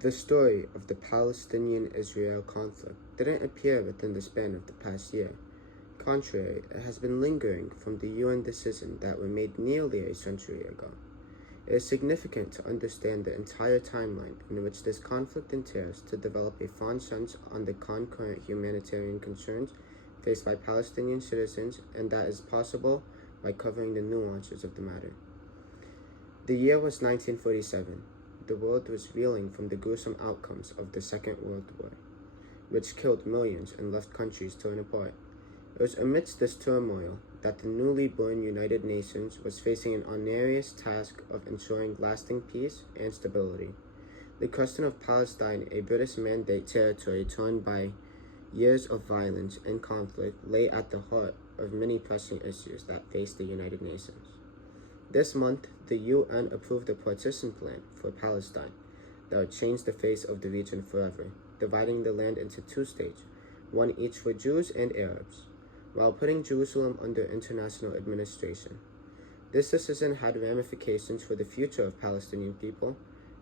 The story of the Palestinian-Israel conflict didn't appear within the span of the past year. Contrary, it has been lingering from the UN decisions that were made nearly a century ago. It is significant to understand the entire timeline in which this conflict entails to develop a fond sense on the concurrent humanitarian concerns faced by Palestinian citizens, and that is possible by covering the nuances of the matter. The year was 1947. The world was reeling from the gruesome outcomes of the Second World War, which killed millions and left countries torn apart. It was amidst this turmoil that the newly born United Nations was facing an onerous task of ensuring lasting peace and stability. The question of Palestine, a British Mandate territory torn by years of violence and conflict, lay at the heart of many pressing issues that face the United Nations. This month, the UN approved a partition plan for Palestine that would change the face of the region forever, dividing the land into two states, one each for Jews and Arabs, while putting Jerusalem under international administration. This decision had ramifications for the future of Palestinian people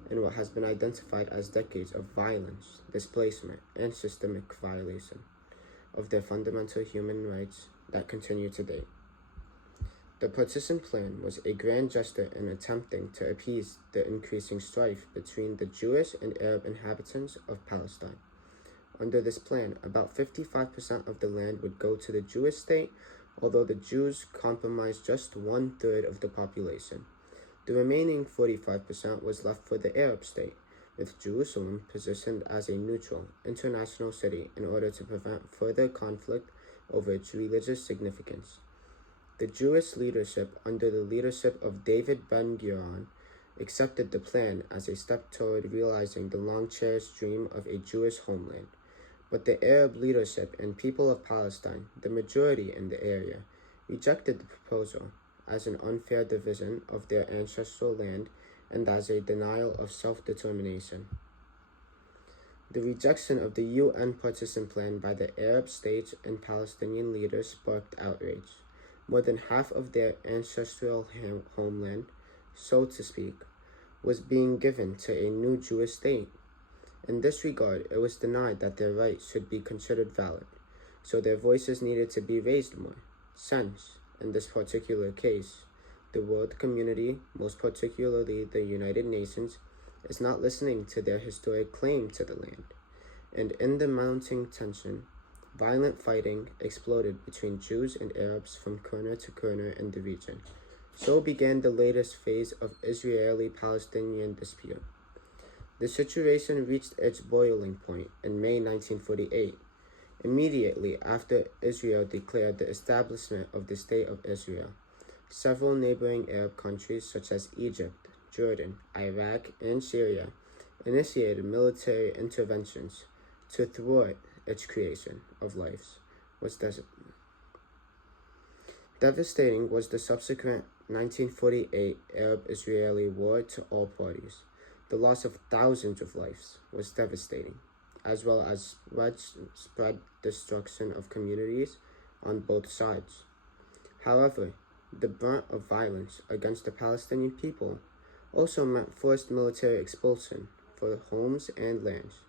in what has been identified as decades of violence, displacement, and systemic violation of their fundamental human rights that continue to date. The partition plan was a grand gesture in attempting to appease the increasing strife between the Jewish and Arab inhabitants of Palestine. Under this plan, about 55% of the land would go to the Jewish state, although the Jews comprised just 1/3 of the population. The remaining 45% was left for the Arab state, with Jerusalem positioned as a neutral, international city in order to prevent further conflict over its religious significance. The Jewish leadership, under the leadership of David Ben-Gurion, accepted the plan as a step toward realizing the long-cherished dream of a Jewish homeland. But the Arab leadership and people of Palestine, the majority in the area, rejected the proposal as an unfair division of their ancestral land and as a denial of self-determination. The rejection of the UN partition plan by the Arab states and Palestinian leaders sparked outrage. More than half of their ancestral homeland, so to speak, was being given to a new Jewish state. In this regard, it was denied that their rights should be considered valid, so their voices needed to be raised more. Since, in this particular case, the world community, most particularly the United Nations, is not listening to their historic claim to the land. And in the mounting tension, violent fighting exploded between Jews and Arabs from corner to corner in the region. So began the latest phase of Israeli-Palestinian dispute. The situation reached its boiling point in May 1948, immediately after Israel declared the establishment of the State of Israel. Several neighboring Arab countries such as Egypt, Jordan, Iraq, and Syria initiated military interventions to thwart its creation of lives. Devastating was the subsequent 1948 Arab-Israeli war to all parties. The loss of thousands of lives was devastating, as well as widespread destruction of communities on both sides. However, the brunt of violence against the Palestinian people also meant forced military expulsion for homes and lands.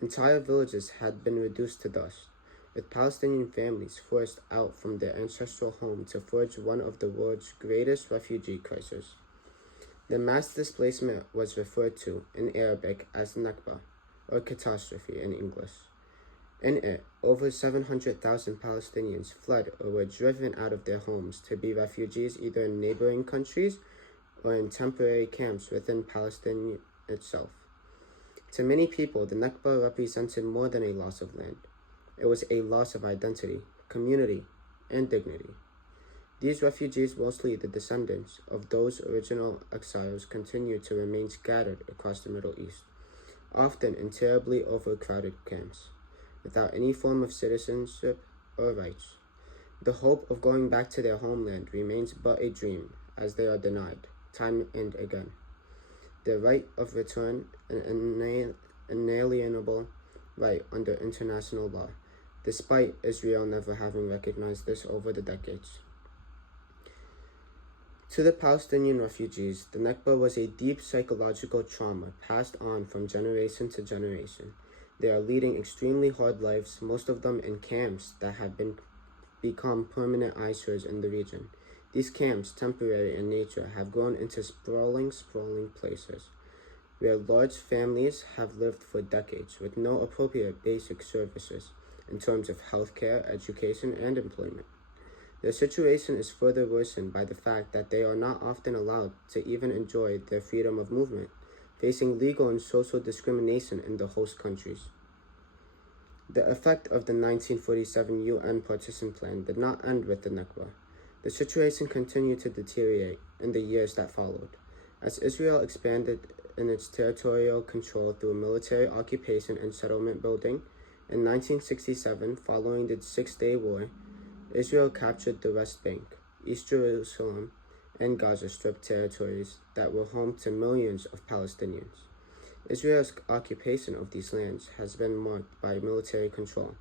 Entire villages had been reduced to dust, with Palestinian families forced out from their ancestral home to forge one of the world's greatest refugee crises. The mass displacement was referred to in Arabic as Nakba, or catastrophe in English. In it, over 700,000 Palestinians fled or were driven out of their homes to be refugees either in neighboring countries or in temporary camps within Palestine itself. To many people, the Nakba represented more than a loss of land. It was a loss of identity, community, and dignity. These refugees, mostly the descendants of those original exiles, continued to remain scattered across the Middle East, often in terribly overcrowded camps, without any form of citizenship or rights. The hope of going back to their homeland remains but a dream, as they are denied, time and again. Their right of return, an inalienable right under international law, despite Israel never having recognized this over the decades. To the Palestinian refugees, the Nakba was a deep psychological trauma passed on from generation to generation. They are leading extremely hard lives, most of them in camps that have become permanent eyesores in the region. These camps, temporary in nature, have grown into sprawling places where large families have lived for decades with no appropriate basic services in terms of healthcare, education, and employment. Their situation is further worsened by the fact that they are not often allowed to even enjoy their freedom of movement, facing legal and social discrimination in the host countries. The effect of the 1947 UN Partition Plan did not end with the Nakba. The situation continued to deteriorate in the years that followed, as Israel expanded in its territorial control through military occupation and settlement building. In 1967, following the Six-Day War, Israel captured the West Bank, East Jerusalem, and Gaza Strip territories that were home to millions of Palestinians. Israel's occupation of these lands has been marked by military control,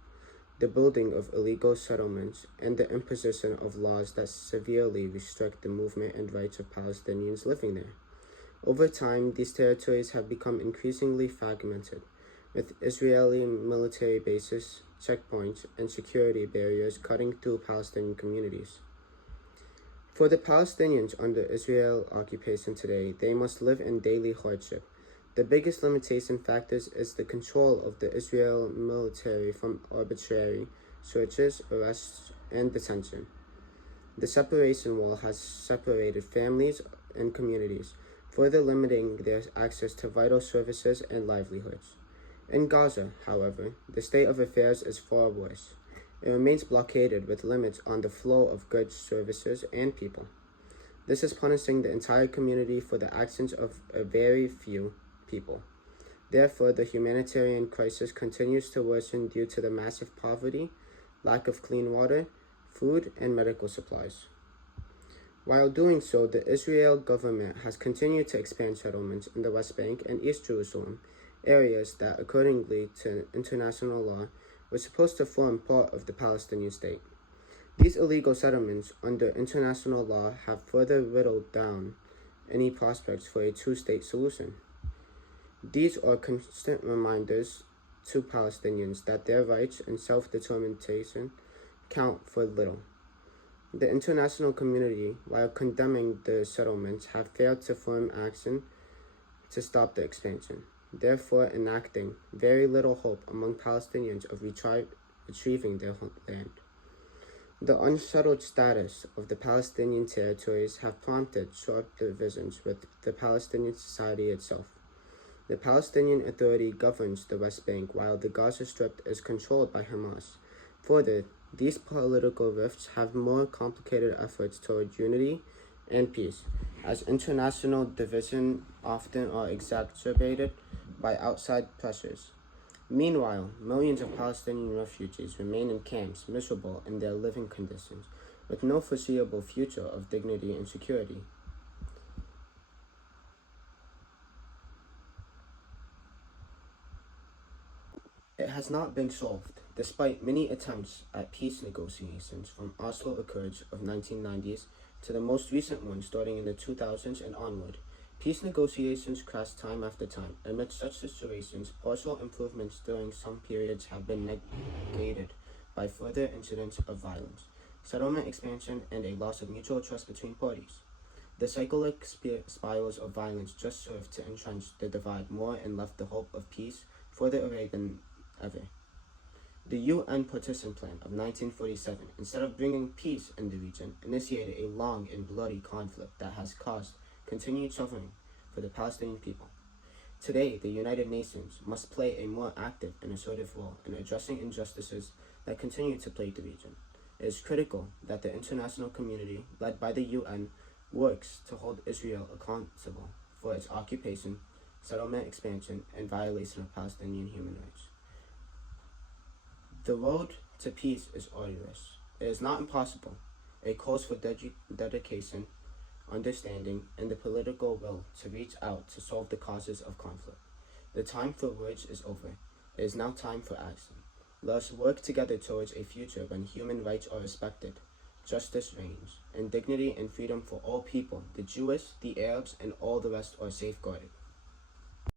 the building of illegal settlements, and the imposition of laws that severely restrict the movement and rights of Palestinians living there. Over time, these territories have become increasingly fragmented, with Israeli military bases, checkpoints, and security barriers cutting through Palestinian communities. For the Palestinians under Israel occupation today, they must live in daily hardship. The biggest limitation factors is the control of the Israel military from arbitrary searches, arrests, and detention. The separation wall has separated families and communities, further limiting their access to vital services and livelihoods. In Gaza, however, the state of affairs is far worse. It remains blockaded with limits on the flow of goods, services, and people. This is punishing the entire community for the actions of a very few people. Therefore, the humanitarian crisis continues to worsen due to the massive poverty, lack of clean water, food, and medical supplies. While doing so, the Israel government has continued to expand settlements in the West Bank and East Jerusalem, areas that, accordingly to international law, were supposed to form part of the Palestinian state. These illegal settlements under international law have further whittled down any prospects for a two-state solution. These are constant reminders to Palestinians that their rights and self-determination count for little. The international community, while condemning the settlements, have failed to form action to stop the expansion, therefore enacting very little hope among Palestinians of retrieving their land. The unsettled status of the Palestinian territories have prompted sharp divisions with the Palestinian society itself. The Palestinian Authority governs the West Bank while the Gaza Strip is controlled by Hamas. Further, these political rifts have more complicated efforts toward unity and peace, as international division often are exacerbated by outside pressures. Meanwhile, millions of Palestinian refugees remain in camps, miserable in their living conditions, with no foreseeable future of dignity and security. It has not been solved, despite many attempts at peace negotiations from Oslo Accords of 1990s to the most recent one starting in the 2000s and onward. Peace negotiations crash time after time. Amidst such situations, partial improvements during some periods have been negated by further incidents of violence, settlement expansion, and a loss of mutual trust between parties. The cyclic spirals of violence just served to entrench the divide more and left the hope of peace further away than ever. The UN Partition Plan of 1947, instead of bringing peace in the region, initiated a long and bloody conflict that has caused continued suffering for the Palestinian people. Today, the United Nations must play a more active and assertive role in addressing injustices that continue to plague the region. It is critical that the international community, led by the UN, works to hold Israel accountable for its occupation, settlement expansion, and violation of Palestinian human rights. The road to peace is arduous. It is not impossible. It calls for dedication, understanding, and the political will to reach out to solve the causes of conflict. The time for words is over. It is now time for action. Let us work together towards a future when human rights are respected, justice reigns, and dignity and freedom for all people, the Jewish, the Arabs, and all the rest are safeguarded.